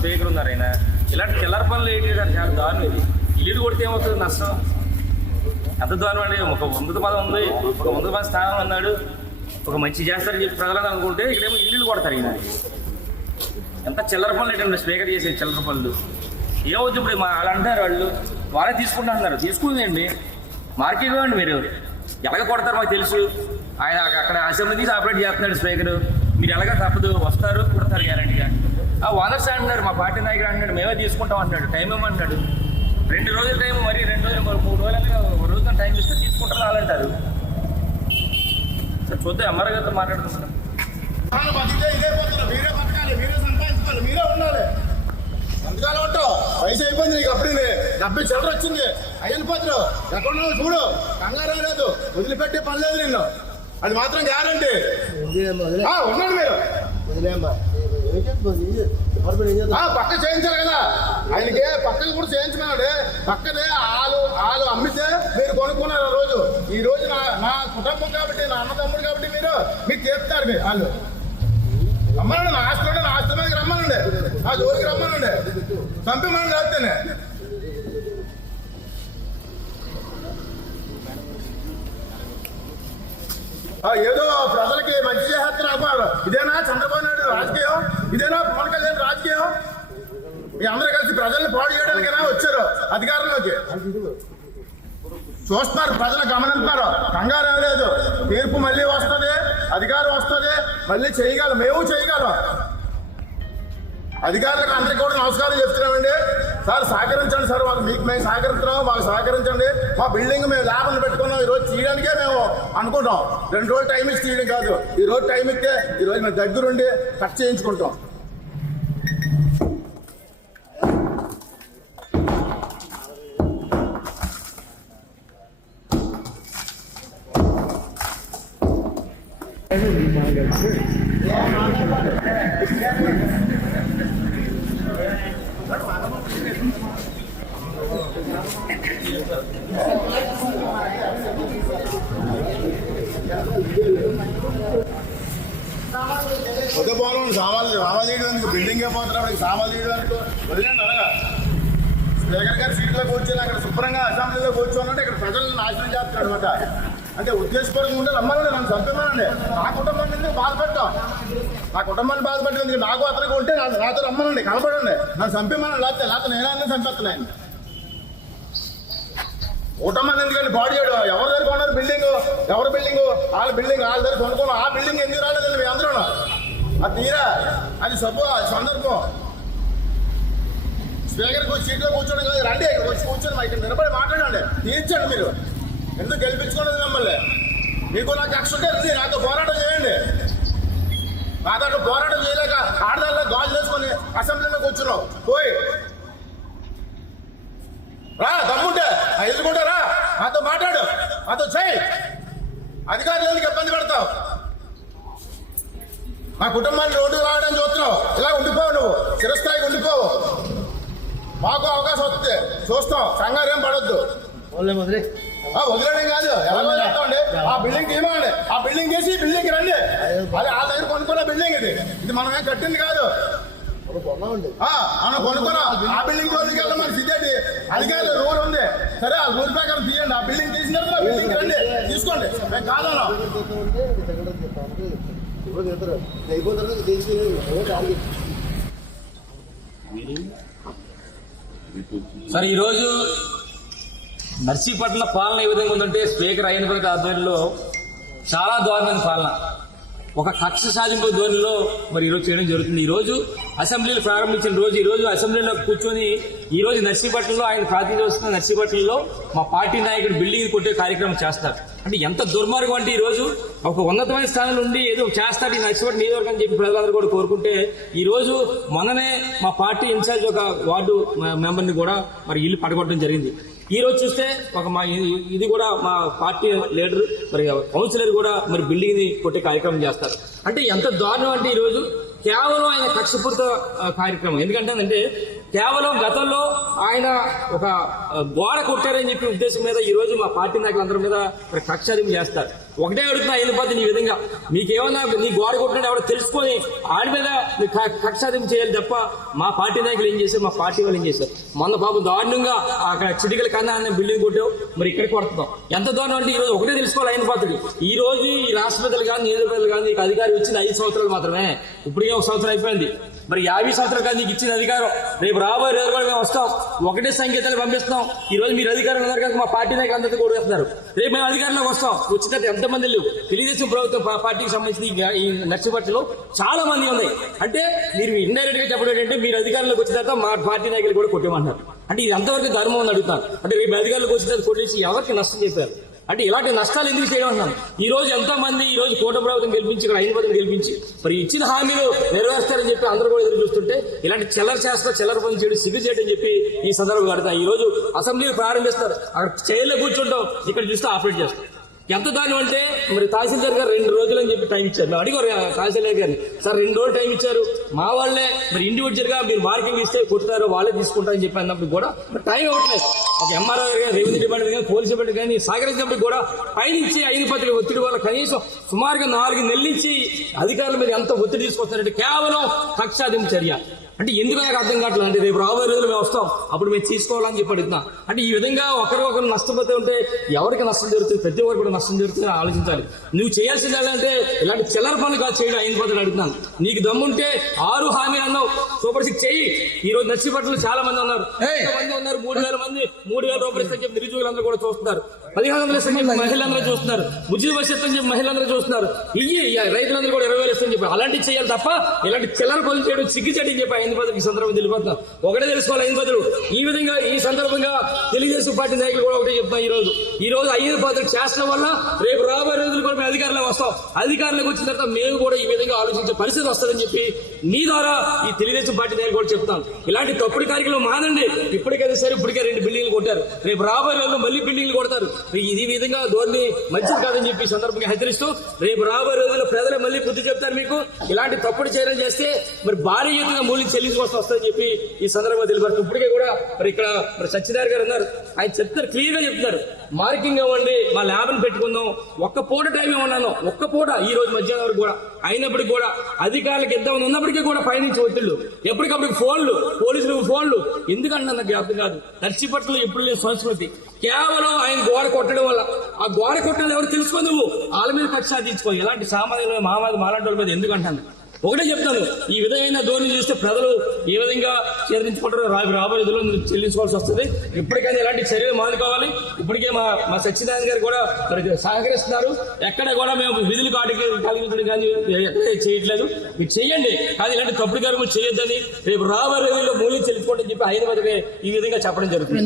Speaker ఉన్నారు ఆయన ఇలాంటి చిల్లర పనులు ఏంటి చాలా దారుణం ఇది. లీడ్ కొడితే ఏమవుతుంది? నష్టం. ఎంత దారుణం అండి? ఒక వంద పదం ఉంది. ఒక వంద పద స్థానం ఉన్నాడు ఒక మంచి చేస్తారని చెప్పి ప్రజలందరూ అనుకుంటే ఇక్కడేమో ఇల్లు కొడతారు ఈయన. ఎంత చిల్లర పనులు ఏంటండి? స్పీకర్ చేసే చిల్లర పనులు. ఏమవుతుంది ఇప్పుడు? మా వాళ్ళు అంటారు వాళ్ళు. వాళ్ళే తీసుకుంటున్నారు తీసుకుందండి మార్కెట్ ఇవ్వండి మీరు. ఎలాగ కొడతారు మాకు తెలుసు. ఆయన అక్కడ అసెంబ్లీ తీసి ఆపరేట్ చేస్తున్నాడు స్పీకర్. మీరు ఎలాగ తప్పదు? వస్తారు. కొడతారు గ్యారంటీగా. ఓనర్స్ అంటున్నారు మా పార్టీ నాయకుడు అంటున్నాడు మేమే తీసుకుంటాం అంటున్నాడు టైం ఇవ్వమంటున్నాడు. రెండు రోజుల టైం మరి రెండు రోజులు మరి మూడు రోజులు ఒక రోజుతో టైం ఇస్తే తీసుకుంటారు వాళ్ళంటారు సార్ చూద్దాం ఎంఆర్ గారితో ఉండాలి. ఎంతకాలం ఉంటావు. వయసు అయిపోయింది నీకు అప్పుడే డెబ్బై చిల్లర వచ్చింది. అయ్యని పోతురు. ఎక్కడ చూడు. కంగారు లేదు. వదిలిపెట్టే పని లేదు నిన్ను. అది మాత్రం గ్యారంటీ ఉన్నాడు మీరు. ఆ, పక్క చేయించారు కదా. ఆయనకి పక్కకి కూడా చేయించుకున్నాడు పక్కనే ఆలు ఆలు అమ్మితే మీరు కొనుక్కున్నారు ఆ రోజు. ఈ రోజు నా నా కుటుంబం కాబట్టి నా అన్నదమ్ముడు కాబట్టి మీరు మీకు చేస్తారు మీరు వాళ్ళు రమ్మనండి నా ఆస్తి నా ఆస్తి మీదకి రమ్మనండి. నా జోలికి రమ్మనండి. చంపమని లేస్తేనే ఏదో ప్రజలకి మంచి చేస్తున్నారు అనుకున్నారు ఇదేనా చంద్రబాబు నాయుడు రాజకీయం? ఇదేనా పవన్ కళ్యాణ్ రాజకీయం? మీ అందరూ కలిసి ప్రజల్ని పాడు చేయడానికైనా వచ్చారు అధికారంలోకి. చూస్తున్నారు ప్రజలు గమనిస్తున్నారు కంగారు ఏం లేదు. తీర్పు మళ్ళీ వస్తుంది అధికారం వస్తుంది మళ్ళీ చేయగలం మేము చేయగలం. అధికారులకు అందరికీ కూడా నమస్కారం చెప్తున్నామండి. సార్ సహకరించండి సార్ మాకు మీకు మేము సహకరిస్తున్నాం మాకు సహకరించండి. మా బిల్డింగ్ మేము లేబర్లు పెట్టుకున్నాం ఈరోజు తీయడానికే మేము అనుకుంటాం రెండు రోజులు టైం ఇచ్చి తీయడం కాదు. ఈ రోజు టైం ఇస్తే ఈ రోజు మేము దగ్గరుండి కట్ చేయించుకుంటాం. కొత్త పోలం సామాన్లు సామాన్లు తీయడానికి బిల్డింగ్ అయిపోతున్నప్పుడు సామాన్లు తీయడానికి వదిలేండి అనగా స్పీకర్ గారు సీట్లో కూర్చొని అక్కడ శుభ్రంగా అసెంబ్లీలో కూర్చోనంటే ఇక్కడ ప్రజలను నాశనం చేస్తున్నాడు అనమాట అంటే ఉద్దేశపూర్వకంగా ఉంటే రమ్మనండి నన్ను చంపమనండి. నా కుటుంబాన్ని ఎందుకు బాధపెట్టాం నా కుటుంబాన్ని బాధపెట్టింది నాకు అతనికి ఉంటే నాతో రమ్మనండి కనపడండి. నన్ను చంపమనండి లేకపోతే లేకపోతే నేనే చంపేస్తున్నాను. కుటుంబాన్ని ఎందుకంటే బాడీ చేయడం? ఎవరి దగ్గర కొన్నారు బిల్డింగ్? ఎవరి బిల్డింగ్? వాళ్ళ బిల్డింగ్ వాళ్ళ దగ్గర కొనుక్కున్నాం. ఆ బిల్డింగ్ ఎందుకు రాలేదండి మీ అందరూ? అది తీరా? అది సబ్బు అది సందర్భం. స్పీకర్కి సీట్లో కూర్చోండి కాదు. రండి ఇక్కడ వచ్చి కూర్చొని మా ఇక్కడ నిలబడి మాట్లాడండి. తీర్చండి మీరు. ఎందుకు గెలిపించుకోండి మిమ్మల్ని? మీకు నాకు కక్ష ఉంటే రండి, నాతో పోరాటం చేయండి. నాతో పోరాటం చేయలేక ఆడదాల్లో గాజు చేసుకొని అసెంబ్లీలో కూర్చున్నావు పోయి రా దమ్ముంటే. ఆ ఎదుర్కొంటే రా. నాతో మాట్లాడు. నాతో చేయి అధికారులకు ఇబ్బంది పెడతావు? మా కుటుంబాన్ని రోడ్డు రావడానికి చూస్తున్నావు. ఇలా ఉండిపోవు నువ్వు. చిరస్థాయికి ఉండిపోవు. మాకు అవకాశం వస్తుంది. చూస్తాం. కంగారు ఏం పడొద్దు. ఆ, వదిలేయడం కాదు. ఎలా ఆ బిల్డింగ్ తీయమండి. ఆ బిల్డింగ్ ఈ బిల్డింగ్ రండి. అది వాళ్ళ దగ్గర కొనుక్కున్న బిల్డింగ్ ఇది. ఇది మనం ఏం కట్టింది కాదు. కొనుక్కున్నాం. ఆ బిల్డింగ్ మరి సిద్ధేటి. రూల్ ఉంది. సరే ఆ ప్రకారం తీయండి. ఆ బిల్డింగ్ తీసిన తర్వాత బిల్డింగ్ రండి. తీసుకోండి. మేము కాదన్నాం. సార్ ఈరోజు నర్సీపట్ల పాలన ఏ విధంగా ఉందంటే స్పీకర్ అయిన ఆధ్వర్యంలో చాలా దారుణమైన పాలన. ఒక కక్ష సాధింపు ధోరణిలో మరి ఈరోజు చేయడం జరుగుతుంది. ఈ రోజు అసెంబ్లీలు ప్రారంభించిన రోజు ఈరోజు అసెంబ్లీలో కూర్చొని ఈరోజు నర్సీపట్నంలో ఆయన ప్రాతినిధ్యం వస్తున్న నర్సీపట్నంలో మా పార్టీ నాయకుడు బిల్డింగ్ కొట్టే కార్యక్రమం చేస్తారు. అంటే ఎంత దుర్మార్గం అంటే ఈరోజు ఒక ఉన్నతమైన స్థానంలో ఉండి ఏదో చేస్తారు ఈ నర్సీపట్నం నియోజకవర్గం అని చెప్పి ప్రజలందరూ కూడా కోరుకుంటే ఈరోజు మొన్ననే మా పార్టీ ఇన్ఛార్జ్ ఒక వార్డు మెంబర్ని కూడా మరి ఇల్లు పడగొట్టడం జరిగింది. ఈరోజు చూస్తే ఒక మా ఇది- ఇది కూడా మా పార్టీ లీడర్ మరి కౌన్సిలర్ కూడా మరి బిల్డింగ్ని కొట్టే కార్యక్రమం చేస్తారు. అంటే ఎంత దారుణం అంటే ఈ రోజు కేవలం ఆయన కక్షపూరిత కార్యక్రమం. ఎందుకంటే అంటే కేవలం గతంలో ఆయన ఒక గోడ కొట్టారని చెప్పి ఉద్దేశం మీద ఈ రోజు మా పార్టీ నాయకులందరి మీద మరి కక్షాదింపు చేస్తారు. ఒకటే అడుగుతున్నా ఆయన పద్ధతి ఈ విధంగా. మీకేమన్నా నీ గోడ కొట్టిన ఎవడో తెలుసుకొని ఆడి మీద మీరు క- కక్షాదింపు చేయాలి తప్ప మా పార్టీ నాయకులు ఏం చేశారు? మా పార్టీ వాళ్ళు ఏం చేశారు? మొన్న పాపం దారుణంగా అక్కడ చిటికల కన్నా అన్న బిల్డింగ్ కొట్టావు. మరి ఇక్కడ కొడుతున్నాం ఎంత దారుణం అంటే ఈ రోజు ఒకటే తెలుసుకోవాలి ఆయన పద్ధతి ఈ రోజు ఈ రాష్ట్రపతులు కానీ నియోజకవర్గాలు కానీ నీకు అధికారం ఇచ్చింది ఐదు సంవత్సరాలు మాత్రమే. ఇప్పటికే ఒక సంవత్సరం అయిపోయింది. మరి యాభై సంవత్సరాలు కానీ నీకు ఇచ్చిన అధికారం. రేపు రాబోయే రోజు కూడా మేము వస్తాం. ఒకటే సంకేతాలు పంపిస్తాం ఈ రోజు మీరు అధికారులు ఉన్నారు కనుక మా పార్టీ నాయకులు అందరికీ కూడేస్తున్నారు రేపు మేము అధికారంలోకి వస్తాం. వచ్చిన ఎంతమంది లేవు. తెలుగుదేశం ప్రభుత్వం పార్టీకి సంబంధించిన ఈ గా- చాలా మంది ఉన్నాయి. అంటే మీరు ఇండైరెక్ట్గా చెప్పడం ఏంటంటే మీరు అధికారంలోకి వచ్చిన తర్వాత మా పార్టీ నాయకులు కూడా కొట్టేమంటారు అంటే ఇది అంతవరకు ధర్మం అని అడుగుతాను. అంటే రేపు అధికారులకు వచ్చిన తర్వాత కొట్టేసి ఎవరికి నష్టం చెప్పారు? అంటే ఇలాంటి నష్టాలు ఎందుకు చేయడం అన్నాను ఈ రోజు ఎంతో మంది ఈ రోజు కోట ప్రభుత్వం గెలిపించి ఇక్కడ ఐదు పదవి గెలిపించి మరి ఇచ్చిన హామీలు నెరవేర్స్తారని చెప్పి అందరూ కూడా ఎదురు చూస్తుంటే ఇలాంటి చెల్లర చేస్తా చెల్లర పని చేయడం సిగ్గు చేయడం చెప్పి ఈ సందర్భంగా అడుగుతా ఈ రోజు అసెంబ్లీ ప్రారంభిస్తారు. అక్కడ చైర్లో కూర్చుంటాం ఇక్కడ చూస్తే ఆపరేట్ చేస్తాం. ఎంత దాని అంటే మరి తహసీల్దార్ గారు రెండు రోజులు అని చెప్పి టైం ఇచ్చారు. మేము అడిగారు తహసీల్దార్ గారిని సార్ రెండు రోజులు టైం ఇచ్చారు. మా వాళ్ళే మరి ఇండివిజువల్గా మీరు మార్కింగ్ ఇస్తే కొట్టుతారు వాళ్ళే తీసుకుంటారని చెప్పి అన్నప్పుడు కూడా మరి టైం ఇవ్వట్లేదు. ఒక ఎంఆర్ఓ గారు రెవెన్యూ డిపార్ట్మెంట్ కానీ పోలీస్ డిపార్ట్మెంట్ కానీ సహకరించినప్పుడు కూడా పైనుంచి ఐదు పత్రిక ఒత్తిడి వల్ల కనీసం సుమారుగా నాలుగు నెలల నుంచి అధికారుల మీద ఎంత ఒత్తిడి తీసుకొస్తారంటే కేవలం కక్షాదింపు చర్య. అంటే ఎందుకు నాకు అర్థం కావట్లేదు? అంటే రేపు రాబోయే రోజులు మేము వస్తాం. అప్పుడు మేము తీసుకోవాలని చెప్పి అడుగుతున్నా. అంటే ఈ విధంగా ఒకరికొకరు నష్టపోతే ఉంటే ఎవరికి నష్టం జరుగుతుంది? ప్రతి ఒక్కరు కూడా నష్టం జరుగుతుంది ఆలోచించాలి. నువ్వు చేయాల్సింది ఏంటంటే ఇలాంటి చిల్లర పనులు కాదు చేయడం అయిన పద్ధతులు అడుగుతున్నాను. నీకు దమ్ముంటే ఆరు హామీ అన్నావు. సూపర్ సిక్స్ చెయ్యి. ఈ రోజు నర్సీపట్నంలో చాలా మంది ఉన్నారు. మంది ఉన్నారు? మూడు వేల మంది. మూడు వేల రూపాయలు నిరుద్యోగులందరూ కూడా చూస్తున్నారు. పదిహేను వందలు ఇస్తారని చెప్పి మహిళలందరూ చూస్తున్నారు. ఉద్యోగ భవిష్యత్తు అని చెప్పి మహిళలందరూ చూస్తున్నారు. ఇయ్యి రైతులందరూ కూడా ఇరవై వేలు ఇస్తారని చెప్పి అలాంటివి చేయాలి తప్ప ఇలాంటి చిల్లర పనులు చేయడం సిగ్గు చేయడం చెప్పి ఐదు బదులు ఈ సందర్భంగా తెలియపోతున్నాం ఒకటే తెలుసుకోవాలి ఐదు బదులు. ఈ విధంగా ఈ సందర్భంగా తెలుగుదేశం పార్టీ నాయకులు కూడా ఒకటే చెప్తున్నాం ఈ రోజు ఈ రోజు ఐదు బదులు చేస్తడం వల్ల రేపు రాబోయే రోజులు కూడా మేము అధికారంలో వస్తాం. అధికారంలోకి వచ్చిన తర్వాత మేము కూడా ఈ విధంగా ఆలోచించే పరిస్థితి వస్తుందని చెప్పి మీ ద్వారా ఈ తెలుగుదేశం పార్టీ నాయకులు కూడా చెప్తాను ఇలాంటి తప్పుడు కార్యక్రమం మానండి. ఇప్పటికైతే సరే ఇప్పటికే రెండు బిల్డింగ్లు కొట్టారు. రేపు రాబోయే రోజులు మళ్ళీ బిల్డింగ్లు కొడతారు. ఇది విధంగా ధోరణి మంచిది కాదని చెప్పి ఈ సందర్భంగా హెచ్చరిస్తూ రేపు రాబోయే రోజుల్లో ప్రజలు మళ్ళీ బుద్ధి చెప్తారు మీకు ఇలాంటి తప్పుడు చర్యలు చేస్తే మరి భారీ ఎత్తున మూల్యం చెల్లించుకోవాల్సి వస్తుందని చెప్పి ఈ సందర్భంగా తెలిపారు ఇప్పటికే కూడా మరి ఇక్కడ మరి సత్యనారాయణ గారు ఉన్నారు ఆయన చెప్తారు క్లియర్గా చెప్తున్నారు. మార్కింగ్ అవ్వండి మా ల్యాబ్ని పెట్టుకుందాం. ఒక్క పూట టైం ఏమన్నాను ఒక్క పూట ఈ రోజు మధ్యాహ్నం వరకు కూడా అయినప్పటికీ కూడా అధికారులకు ఇద్దామని ఉన్నప్పటికీ కూడా పైనుంచి ఒత్తిళ్ళు. ఎప్పటికప్పుడు ఫోన్లు పోలీసులకు ఫోన్లు. ఎందుకంటే నాకు అర్థం కాదు. నర్సీపట్నంలో ఇప్పుడు లేని సంస్కృతి. కేవలం ఆయన గోడ కొట్టడం వల్ల. ఆ గోడ కొట్టడం ఎవరు తెలుసుకో నువ్వు? వాళ్ళ మీద కక్ష సాధించుకో. ఎలాంటి సామాన్యులు మామాది మాలాంటి వాళ్ళ మీద ఎందుకు అంటాను ఒకటే చెప్తాను ఈ విధమైన ధోరణి చూస్తే ప్రజలు ఏ విధంగా చేరించుకుంటారో రా రాబోయే రోజుల్లో మీరు చెల్లించుకోవాల్సి వస్తుంది. ఇప్పటికైనా ఎలాంటి చర్యలు మానుకోవాలి. ఇప్పటికే మా మా సత్యనారాయణ గారు కూడా మరి సహకరిస్తున్నారు. ఎక్కడ కూడా మేము విధులు కాటికి కలిగించడం కానీ ఎక్కడ చేయట్లేదు. మీరు చేయండి కానీ ఇలాంటి తప్పుడు కార్యక్రమం చేయొద్దని రేపు రాబోయే రోజుల్లో మూల్యం చెల్లించుకోండి చెప్పి హైదరాబాద్ ఈ విధంగా చెప్పడం జరుగుతుంది.